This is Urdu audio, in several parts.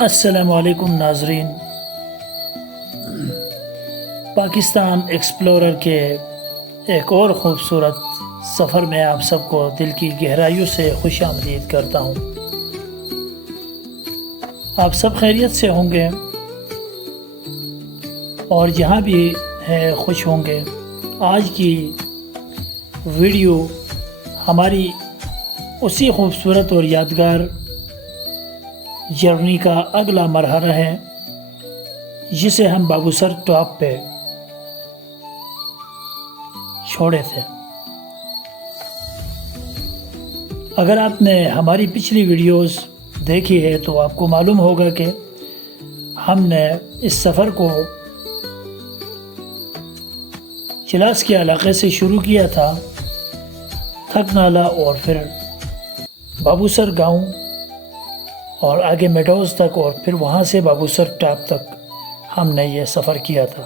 السلام علیکم ناظرین، پاکستان ایکسپلورر کے ایک اور خوبصورت سفر میں آپ سب کو دل کی گہرائیوں سے خوش آمدید کرتا ہوں۔ آپ سب خیریت سے ہوں گے اور جہاں بھی ہیں خوش ہوں گے۔ آج کی ویڈیو ہماری اسی خوبصورت اور یادگار جرنی کا اگلا مرحلہ ہے جسے ہم بابو سر ٹاپ پہ چھوڑے تھے۔ اگر آپ نے ہماری پچھلی ویڈیوز دیکھی ہے تو آپ کو معلوم ہوگا کہ ہم نے اس سفر کو چلاس کے علاقے سے شروع کیا تھا، تھک نالا اور پھر بابو سر گاؤں اور آگے میڈوز تک، اور پھر وہاں سے بابو سر ٹاپ تک ہم نے یہ سفر کیا تھا۔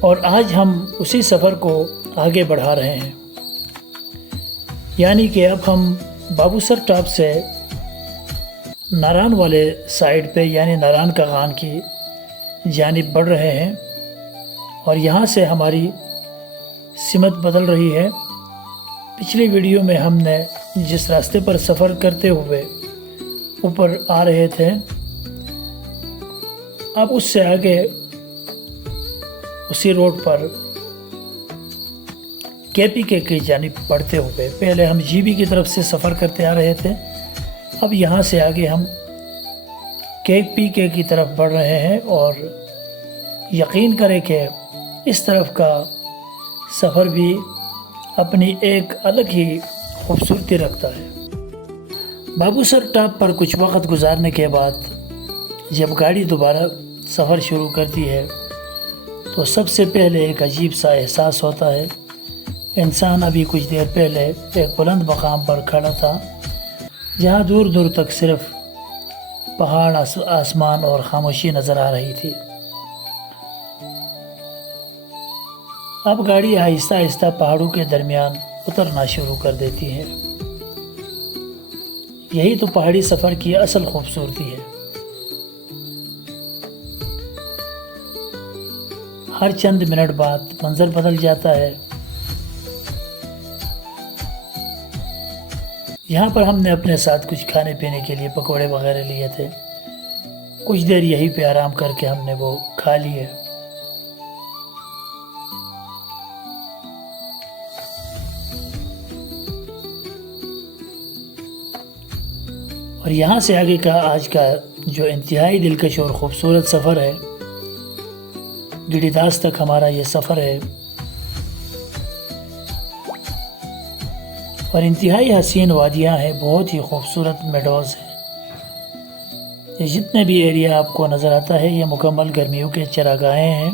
اور آج ہم اسی سفر کو آگے بڑھا رہے ہیں، یعنی کہ اب ہم بابو سر ٹاپ سے ناران والے سائیڈ پہ یعنی ناران کاغان کی جانب بڑھ رہے ہیں، اور یہاں سے ہماری سمت بدل رہی ہے۔ پچھلی ویڈیو میں ہم نے جس راستے پر سفر کرتے ہوئے اوپر آ رہے تھے، اب اس سے آگے اسی روڈ پر کے پی کے کی جانب بڑھتے ہوئے، پہلے ہم جی بی کی طرف سے سفر کرتے آ رہے تھے، اب یہاں سے آگے ہم کے پی کے کی طرف بڑھ رہے ہیں، اور یقین کریں کہ اس طرف کا سفر بھی اپنی ایک الگ ہی خوبصورتی رکھتا ہے۔ بابو سر ٹاپ پر کچھ وقت گزارنے کے بعد جب گاڑی دوبارہ سفر شروع کرتی ہے تو سب سے پہلے ایک عجیب سا احساس ہوتا ہے۔ انسان ابھی کچھ دیر پہلے ایک بلند مقام پر کھڑا تھا جہاں دور دور تک صرف پہاڑ، آسمان اور خاموشی نظر آ رہی تھی۔ اب گاڑی آہستہ آہستہ پہاڑوں کے درمیان اترنا شروع کر دیتی ہے۔ یہی تو پہاڑی سفر کی اصل خوبصورتی ہے۔ ہر چند منٹ بعد منظر بدل جاتا ہے۔ یہاں پر ہم نے اپنے ساتھ کچھ کھانے پینے کے لیے پکوڑے وغیرہ لیے تھے، کچھ دیر یہیں پہ آرام کر کے ہم نے وہ کھا لیے۔ اور یہاں سے آگے کا آج کا جو انتہائی دلکش اور خوبصورت سفر ہے، گڑی داس تک ہمارا یہ سفر ہے، اور انتہائی حسین وادیاں ہیں، بہت ہی خوبصورت میڈوز ہیں۔ یہ جتنے بھی ایریا آپ کو نظر آتا ہے یہ مکمل گرمیوں کے چراگاہیں ہیں۔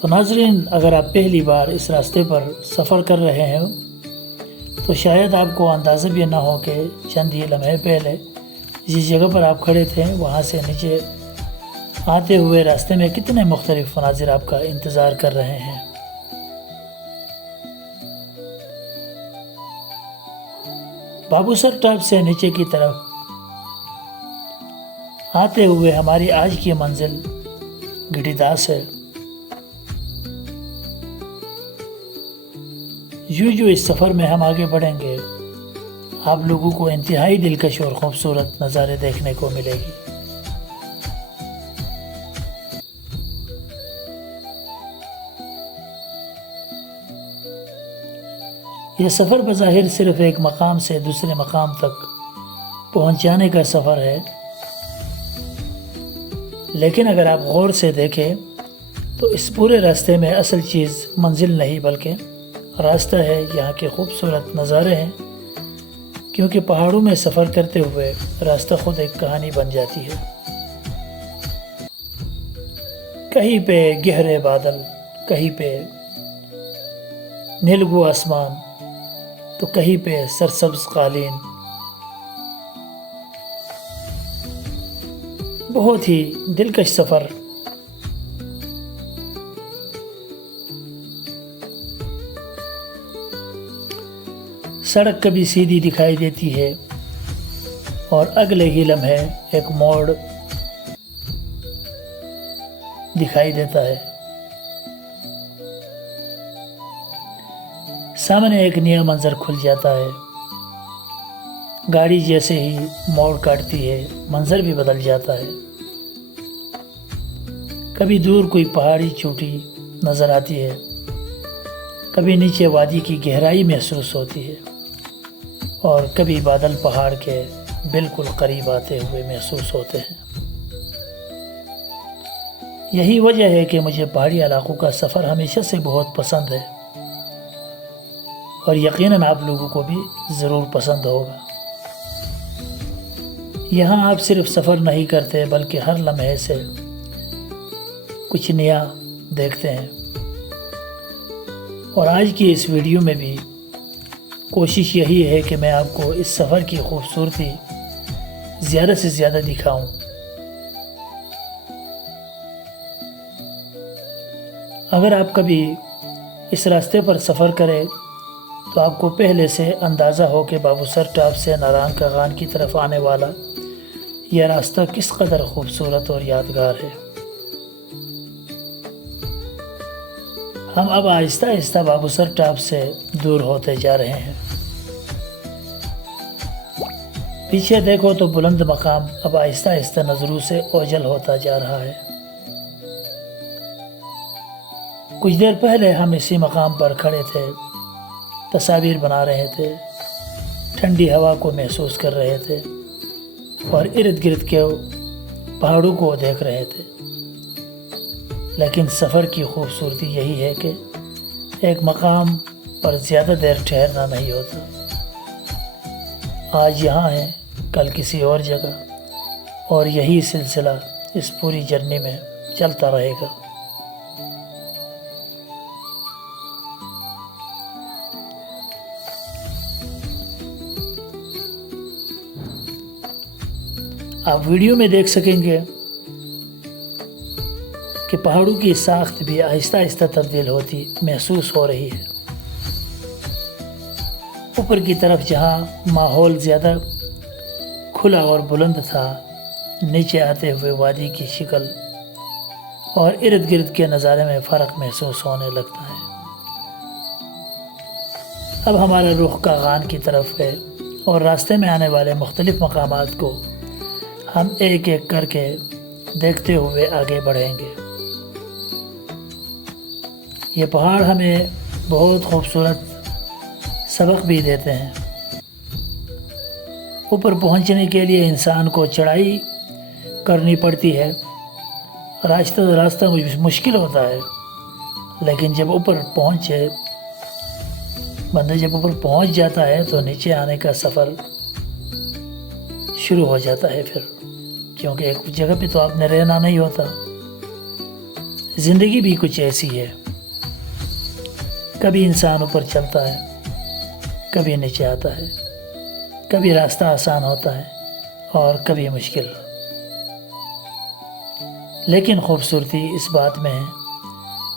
تو ناظرین، اگر آپ پہلی بار اس راستے پر سفر کر رہے ہیں تو شاید آپ کو اندازہ بھی نہ ہو کہ چند ہی لمحے پہلے جس جگہ پر آپ کھڑے تھے وہاں سے نیچے آتے ہوئے راستے میں کتنے مختلف مناظر آپ کا انتظار کر رہے ہیں۔ بابو سر ٹاپ سے نیچے کی طرف آتے ہوئے ہماری آج کی منزل گڑی داس ہے۔ جو اس سفر میں ہم آگے بڑھیں گے آپ لوگوں کو انتہائی دلکش اور خوبصورت نظارے دیکھنے کو ملے گی۔ یہ سفر بظاہر صرف ایک مقام سے دوسرے مقام تک پہنچ جانے کا سفر ہے، لیکن اگر آپ غور سے دیکھیں تو اس پورے راستے میں اصل چیز منزل نہیں بلکہ راستہ ہے، یہاں کے خوبصورت نظارے ہیں، کیونکہ پہاڑوں میں سفر کرتے ہوئے راستہ خود ایک کہانی بن جاتی ہے۔ کہیں پہ گہرے بادل، کہیں پہ نیلگو آسمان، تو کہیں پہ سرسبز قالین، بہت ہی دلکش سفر۔ سڑک کبھی سیدھی دکھائی دیتی ہے اور اگلے ہی لمحے ایک موڑ دکھائی دیتا ہے۔ سامنے ایک نیا منظر کھل جاتا ہے۔ گاڑی جیسے ہی موڑ کاٹتی ہے منظر بھی بدل جاتا ہے۔ کبھی دور کوئی پہاڑی چوٹی نظر آتی ہے، کبھی نیچے وادی کی گہرائی محسوس ہوتی ہے، اور کبھی بادل پہاڑ کے بالکل قریب آتے ہوئے محسوس ہوتے ہیں۔ یہی وجہ ہے کہ مجھے پہاڑی علاقوں کا سفر ہمیشہ سے بہت پسند ہے، اور یقیناً آپ لوگوں کو بھی ضرور پسند ہوگا۔ یہاں آپ صرف سفر نہیں کرتے بلکہ ہر لمحے سے کچھ نیا دیکھتے ہیں۔ اور آج کی اس ویڈیو میں بھی کوشش یہی ہے کہ میں آپ کو اس سفر کی خوبصورتی زیادہ سے زیادہ دکھاؤں۔ اگر آپ کبھی اس راستے پر سفر کریں تو آپ کو پہلے سے اندازہ ہو کہ بابو سر ٹاپ سے ناران کاغان کی طرف آنے والا یہ راستہ کس قدر خوبصورت اور یادگار ہے۔ ہم اب آہستہ آہستہ بابو سر ٹاپ سے دور ہوتے جا رہے ہیں۔ پیچھے دیکھو تو بلند مقام اب آہستہ آہستہ نظروں سے اوجھل ہوتا جا رہا ہے۔ کچھ دیر پہلے ہم اسی مقام پر کھڑے تھے، تصاویر بنا رہے تھے، ٹھنڈی ہوا کو محسوس کر رہے تھے اور ارد گرد کے پہاڑوں کو دیکھ رہے تھے۔ لیکن سفر کی خوبصورتی یہی ہے کہ ایک مقام پر زیادہ دیر ٹھہرنا نہیں ہوتا۔ آج یہاں ہے، کل کسی اور جگہ، اور یہی سلسلہ اس پوری جرنی میں چلتا رہے گا۔ آپ ویڈیو میں دیکھ سکیں گے کہ پہاڑوں کی ساخت بھی آہستہ آہستہ تبدیل ہوتی محسوس ہو رہی ہے۔ اوپر کی طرف جہاں ماحول زیادہ کھلا اور بلند تھا، نیچے آتے ہوئے وادی کی شکل اور ارد گرد کے نظارے میں فرق محسوس ہونے لگتا ہے۔ اب ہمارا رخ کاغان کی طرف ہے اور راستے میں آنے والے مختلف مقامات کو ہم ایک ایک کر کے دیکھتے ہوئے آگے بڑھیں گے۔ یہ پہاڑ ہمیں بہت خوبصورت سبق بھی دیتے ہیں۔ اوپر پہنچنے کے لیے انسان کو چڑھائی کرنی پڑتی ہے، راستہ مشکل ہوتا ہے، لیکن جب اوپر پہنچ جاتا ہے تو نیچے آنے کا سفر شروع ہو جاتا ہے پھر، کیونکہ ایک جگہ پہ تو آپ نے رہنا نہیں ہوتا۔ زندگی بھی کچھ ایسی ہے، کبھی انسان اوپر چلتا ہے، کبھی نیچے آتا ہے، کبھی راستہ آسان ہوتا ہے اور کبھی مشکل۔ لیکن خوبصورتی اس بات میں ہے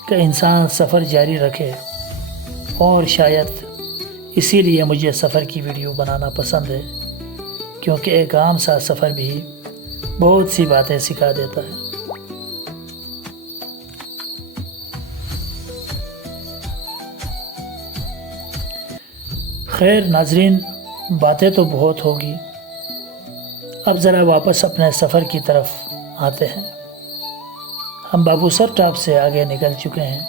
کہ انسان سفر جاری رکھے، اور شاید اسی لیے مجھے سفر کی ویڈیو بنانا پسند ہے، کیونکہ ایک عام سا سفر بھی بہت سی باتیں سکھا دیتا ہے۔ خیر ناظرین، باتیں تو بہت ہوگی، اب ذرا واپس اپنے سفر کی طرف آتے ہیں۔ ہم بابو سر ٹاپ سے آگے نکل چکے ہیں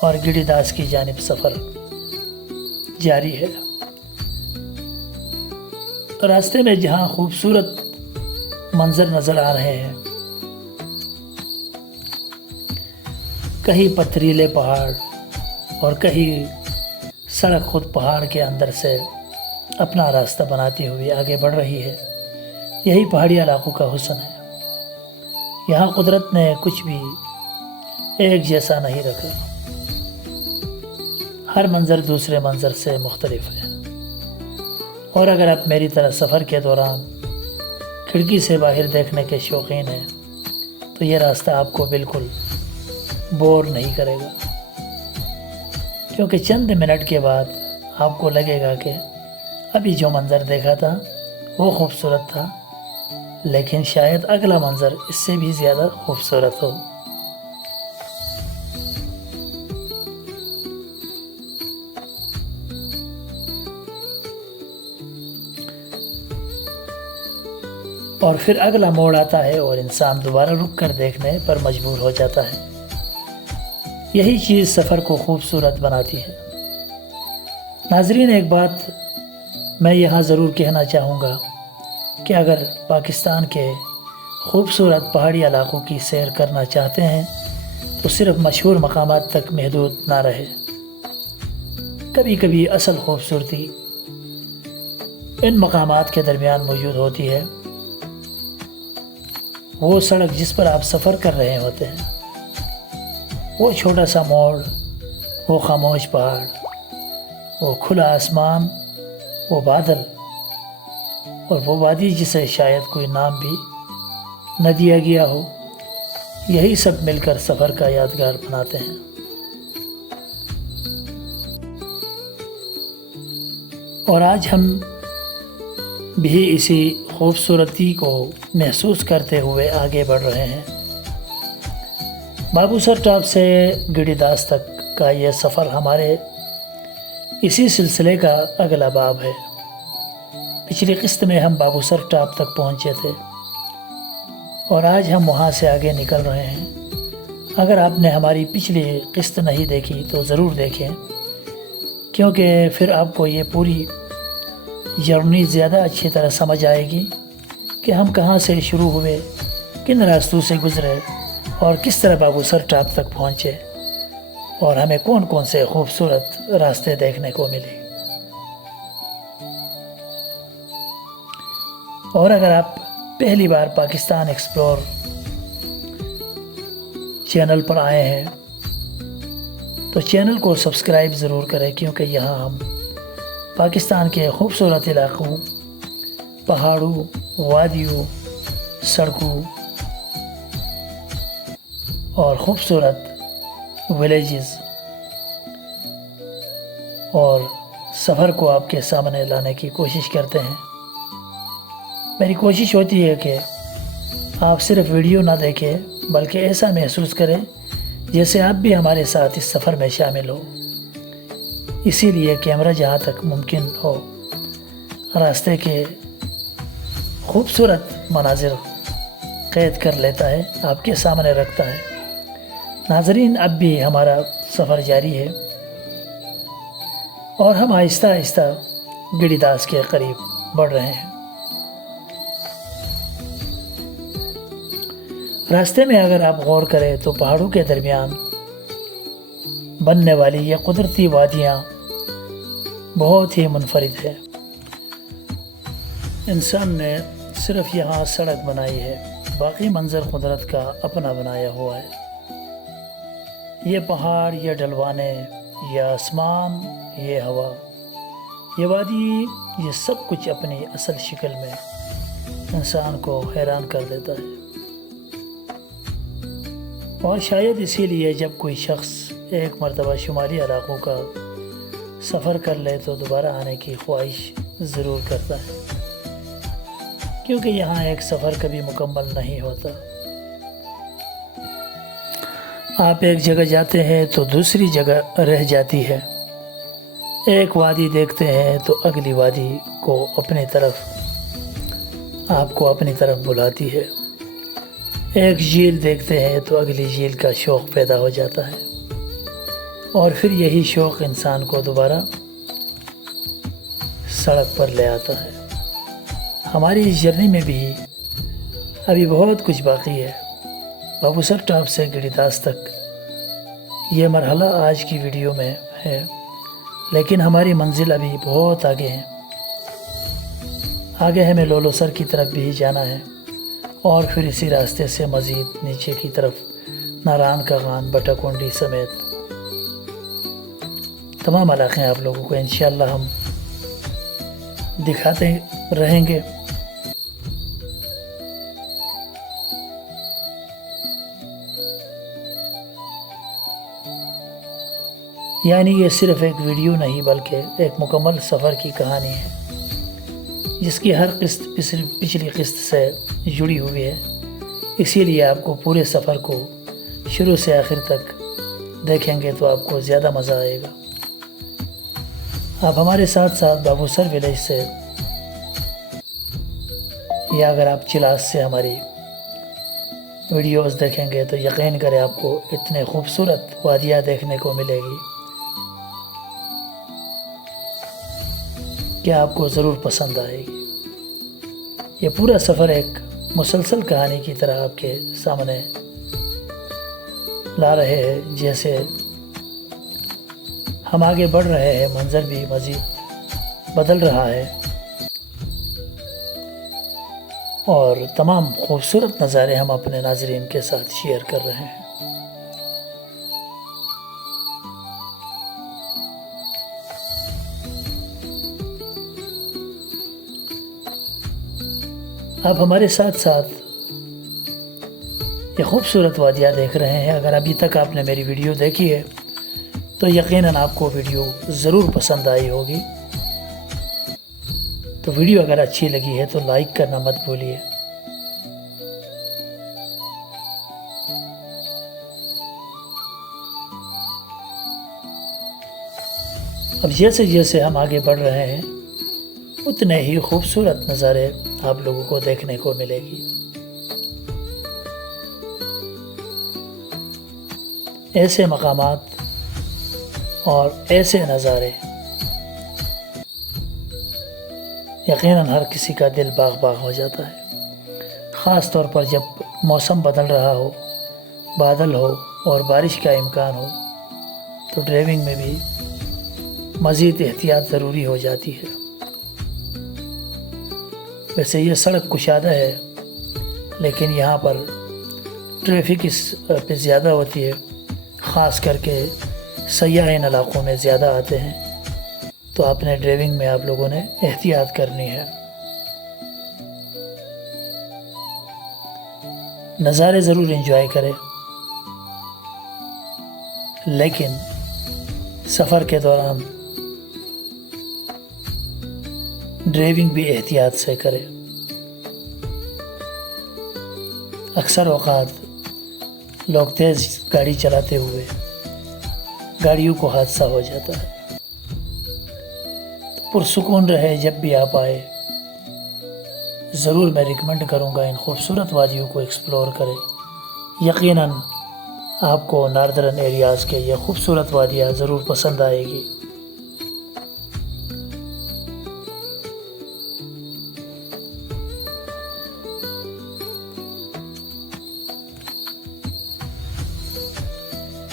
اور گری داس کی جانب سفر جاری ہے۔ راستے میں جہاں خوبصورت منظر نظر آ رہے ہیں، کہیں پتھریلے پہاڑ اور کہیں سڑک خود پہاڑ کے اندر سے اپنا راستہ بناتی ہوئی آگے بڑھ رہی ہے۔ یہی پہاڑی علاقوں کا حسن ہے۔ یہاں قدرت نے کچھ بھی ایک جیسا نہیں رکھا، ہر منظر دوسرے منظر سے مختلف ہے۔ اور اگر آپ میری طرح سفر کے دوران کھڑکی سے باہر دیکھنے کے شوقین ہیں تو یہ راستہ آپ کو بالکل بور نہیں کرے گا، کیونکہ چند منٹ کے بعد آپ کو لگے گا کہ ابھی جو منظر دیکھا تھا وہ خوبصورت تھا، لیکن شاید اگلا منظر اس سے بھی زیادہ خوبصورت ہو۔ اور پھر اگلا موڑ آتا ہے اور انسان دوبارہ رک کر دیکھنے پر مجبور ہو جاتا ہے۔ یہی چیز سفر کو خوبصورت بناتی ہے۔ ناظرین، ایک بات میں یہاں ضرور کہنا چاہوں گا کہ اگر پاکستان کے خوبصورت پہاڑی علاقوں کی سیر کرنا چاہتے ہیں تو صرف مشہور مقامات تک محدود نہ رہے۔ کبھی کبھی اصل خوبصورتی ان مقامات کے درمیان موجود ہوتی ہے۔ وہ سڑک جس پر آپ سفر کر رہے ہوتے ہیں، وہ چھوٹا سا موڑ، وہ خاموش پہاڑ، وہ کھلا آسمان، وہ بادل اور وہ وادی جسے شاید کوئی نام بھی نہ دیا گیا ہو، یہی سب مل کر سفر کا یادگار بناتے ہیں۔ اور آج ہم بھی اسی خوبصورتی کو محسوس کرتے ہوئے آگے بڑھ رہے ہیں۔ بابو سر ٹاپ سے گڑی داس تک کا یہ سفر ہمارے اسی سلسلے کا اگلا باب ہے۔ پچھلی قسط میں ہم بابو سر ٹاپ تک پہنچے تھے اور آج ہم وہاں سے آگے نکل رہے ہیں۔ اگر آپ نے ہماری پچھلی قسط نہیں دیکھی تو ضرور دیکھیں، کیونکہ پھر آپ کو یہ پوری جرنی زیادہ اچھی طرح سمجھ آئے گی کہ ہم کہاں سے شروع ہوئے، کن راستوں سے گزرے اور کس طرح بابو سر ٹاپ تک پہنچے اور ہمیں کون کون سے خوبصورت راستے دیکھنے کو ملے۔ اور اگر آپ پہلی بار پاکستان ایکسپلور چینل پر آئے ہیں تو چینل کو سبسکرائب ضرور کریں، کیونکہ یہاں ہم پاکستان کے خوبصورت علاقوں، پہاڑوں، وادیوں، سڑکوں اور خوبصورت ولیجز اور سفر کو آپ کے سامنے لانے کی کوشش کرتے ہیں۔ میری کوشش ہوتی ہے کہ آپ صرف ویڈیو نہ دیکھیں بلکہ ایسا محسوس کریں جیسے آپ بھی ہمارے ساتھ اس سفر میں شامل ہو۔ اسی لیے کیمرہ جہاں تک ممکن ہو راستے کے خوبصورت مناظر قید کر لیتا ہے، آپ کے سامنے رکھتا ہے۔ ناظرین، اب بھی ہمارا سفر جاری ہے اور ہم آہستہ آہستہ گڑی داس کے قریب بڑھ رہے ہیں۔ راستے میں اگر آپ غور کریں تو پہاڑوں کے درمیان بننے والی یہ قدرتی وادیاں بہت ہی منفرد ہے۔ انسان نے صرف یہاں سڑک بنائی ہے، باقی منظر قدرت کا اپنا بنایا ہوا ہے۔ یہ پہاڑ، یہ ڈھلوانے، یہ آسمان، یہ ہوا، یہ وادی، یہ سب کچھ اپنی اصل شکل میں انسان کو حیران کر دیتا ہے۔ اور شاید اسی لیے جب کوئی شخص ایک مرتبہ شمالی علاقوں کا سفر کر لے تو دوبارہ آنے کی خواہش ضرور کرتا ہے، کیونکہ یہاں ایک سفر کبھی مکمل نہیں ہوتا۔ آپ ایک جگہ جاتے ہیں تو دوسری جگہ رہ جاتی ہے، ایک وادی دیکھتے ہیں تو اگلی وادی کو آپ کو اپنی طرف بلاتی ہے، ایک جھیل دیکھتے ہیں تو اگلی جھیل کا شوق پیدا ہو جاتا ہے، اور پھر یہی شوق انسان کو دوبارہ سڑک پر لے آتا ہے۔ ہماری اس جرنی میں بھی ابھی بہت کچھ باقی ہے۔ بابو سر ٹاپ سے گڑی داس تک یہ مرحلہ آج کی ویڈیو میں ہے، لیکن ہماری منزل ابھی بہت آگے ہے۔ آگے ہمیں لولو سر کی طرف بھی جانا ہے اور پھر اسی راستے سے مزید نیچے کی طرف ناران کاغان، بٹا کنڈی سمیت تمام علاقے آپ لوگوں کو انشاءاللہ ہم دکھاتے رہیں گے۔ یعنی یہ صرف ایک ویڈیو نہیں بلکہ ایک مکمل سفر کی کہانی ہے جس کی ہر قسط پچھلی قسط سے جڑی ہوئی ہے۔ اسی لیے آپ کو پورے سفر کو شروع سے آخر تک دیکھیں گے تو آپ کو زیادہ مزہ آئے گا۔ آپ ہمارے ساتھ ساتھ بابو سر ولیج سے یا اگر آپ چلاس سے ہماری ویڈیوز دیکھیں گے تو یقین کریں آپ کو اتنے خوبصورت وادیاں دیکھنے کو ملے گی کہ آپ کو ضرور پسند آئے گی۔ یہ پورا سفر ایک مسلسل کہانی کی طرح آپ کے سامنے لا رہے ہیں۔ جیسے ہم آگے بڑھ رہے ہیں منظر بھی مزید بدل رہا ہے اور تمام خوبصورت نظارے ہم اپنے ناظرین کے ساتھ شیئر کر رہے ہیں۔ آپ ہمارے ساتھ ساتھ یہ خوبصورت وادیاں دیکھ رہے ہیں۔ اگر ابھی تک آپ نے میری ویڈیو دیکھی ہے تو یقیناً آپ کو ویڈیو ضرور پسند آئی ہوگی۔ تو ویڈیو اگر اچھی لگی ہے تو لائک کرنا مت بھولیے۔ اب جیسے جیسے ہم آگے بڑھ رہے ہیں اتنے ہی خوبصورت نظارے آپ لوگوں کو دیکھنے کو ملے گی۔ ایسے مقامات اور ایسے نظارے یقیناً ہر کسی کا دل باغ باغ ہو جاتا ہے، خاص طور پر جب موسم بدل رہا ہو، بادل ہو اور بارش کا امکان ہو تو ڈرائیونگ میں بھی مزید احتیاط ضروری ہو جاتی ہے۔ ویسے یہ سڑک کشادہ ہے لیکن یہاں پر ٹریفک اس پہ زیادہ ہوتی ہے، خاص کر کے سیاح ان علاقوں میں زیادہ آتے ہیں، تو اپنے ڈرائیونگ میں آپ لوگوں نے احتیاط کرنی ہے۔ نظارے ضرور انجوائے کریں لیکن سفر کے دوران ڈرائیونگ بھی احتیاط سے کرے۔ اکثر اوقات لوگ تیز گاڑی چلاتے ہوئے گاڑیوں کو حادثہ ہو جاتا ہے۔ تو پرسکون رہے جب بھی آپ آئے۔ ضرور میں ریکمینڈ کروں گا ان خوبصورت وادیوں کو ایکسپلور کریں۔ یقیناً آپ کو ناردرن ایریاز کے یہ خوبصورت وادیاں ضرور پسند آئے گی۔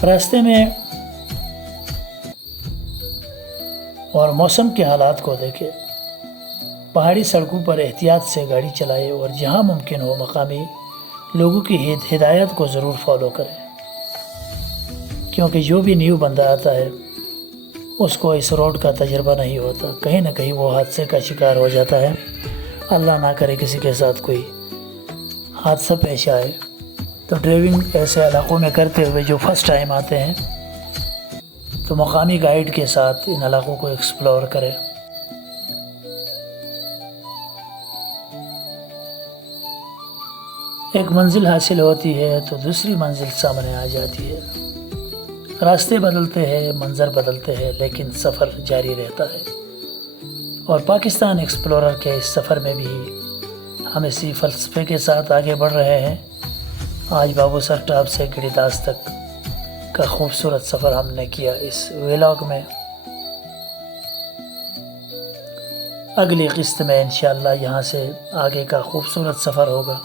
راستے میں اور موسم کے حالات کو دیکھیں، پہاڑی سڑکوں پر احتیاط سے گاڑی چلائے اور جہاں ممکن ہو مقامی لوگوں کی ہدایت کو ضرور فالو کریں، کیونکہ جو بھی نیو بندہ آتا ہے اس کو اس روڈ کا تجربہ نہیں ہوتا، کہیں نہ کہیں وہ حادثے کا شکار ہو جاتا ہے۔ اللہ نہ کرے کسی کے ساتھ کوئی حادثہ پیش آئے۔ تو ڈرائیونگ ایسے علاقوں میں کرتے ہوئے جو فرسٹ ٹائم آتے ہیں تو مقامی گائیڈ کے ساتھ ان علاقوں کو ایکسپلور کریں۔ ایک منزل حاصل ہوتی ہے تو دوسری منزل سامنے آ جاتی ہے۔ راستے بدلتے ہیں، منظر بدلتے ہیں، لیکن سفر جاری رہتا ہے۔ اور پاکستان ایکسپلورر کے اس سفر میں بھی ہم اسی فلسفے کے ساتھ آگے بڑھ رہے ہیں۔ آج بابو سر ٹاپ سے گڑی داس تک کا خوبصورت سفر ہم نے کیا اس ویلاگ میں۔ اگلی قسط میں انشاءاللہ یہاں سے آگے کا خوبصورت سفر ہوگا۔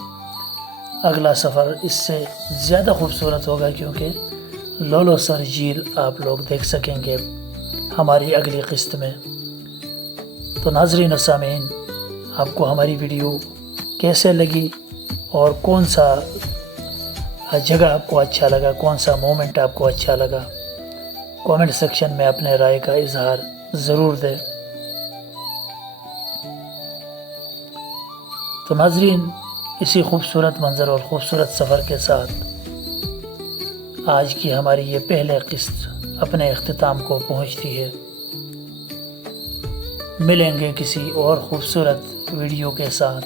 اگلا سفر اس سے زیادہ خوبصورت ہوگا کیونکہ لولو سر جھیل آپ لوگ دیکھ سکیں گے ہماری اگلی قسط میں۔ تو ناظرین و سامعین، آپ کو ہماری ویڈیو کیسے لگی اور کون سا جگہ آپ کو اچھا لگا، کون سا مومنٹ آپ کو اچھا لگا، کومنٹ سیکشن میں اپنے رائے کا اظہار ضرور دیں۔ تو ناظرین، اسی خوبصورت منظر اور خوبصورت سفر کے ساتھ آج کی ہماری یہ پہلے قسط اپنے اختتام کو پہنچتی ہے۔ ملیں گے کسی اور خوبصورت ویڈیو کے ساتھ،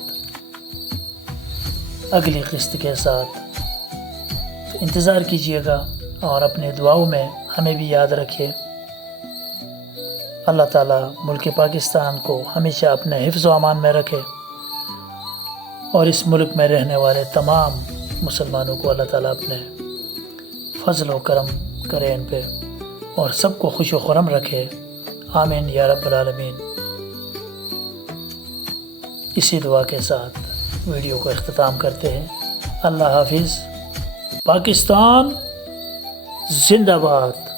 اگلی قسط کے ساتھ، تو انتظار کیجیے گا اور اپنے دعاؤں میں ہمیں بھی یاد رکھیے۔ اللہ تعالیٰ ملک پاکستان کو ہمیشہ اپنے حفظ و امان میں رکھے، اور اس ملک میں رہنے والے تمام مسلمانوں کو اللہ تعالیٰ اپنے فضل و کرم کرے ان پہ، اور سب کو خوش و خرم رکھے، آمین یا رب العالمین۔ اسی دعا کے ساتھ ویڈیو کو اختتام کرتے ہیں۔ اللہ حافظ۔ پاکستان زندہ باد۔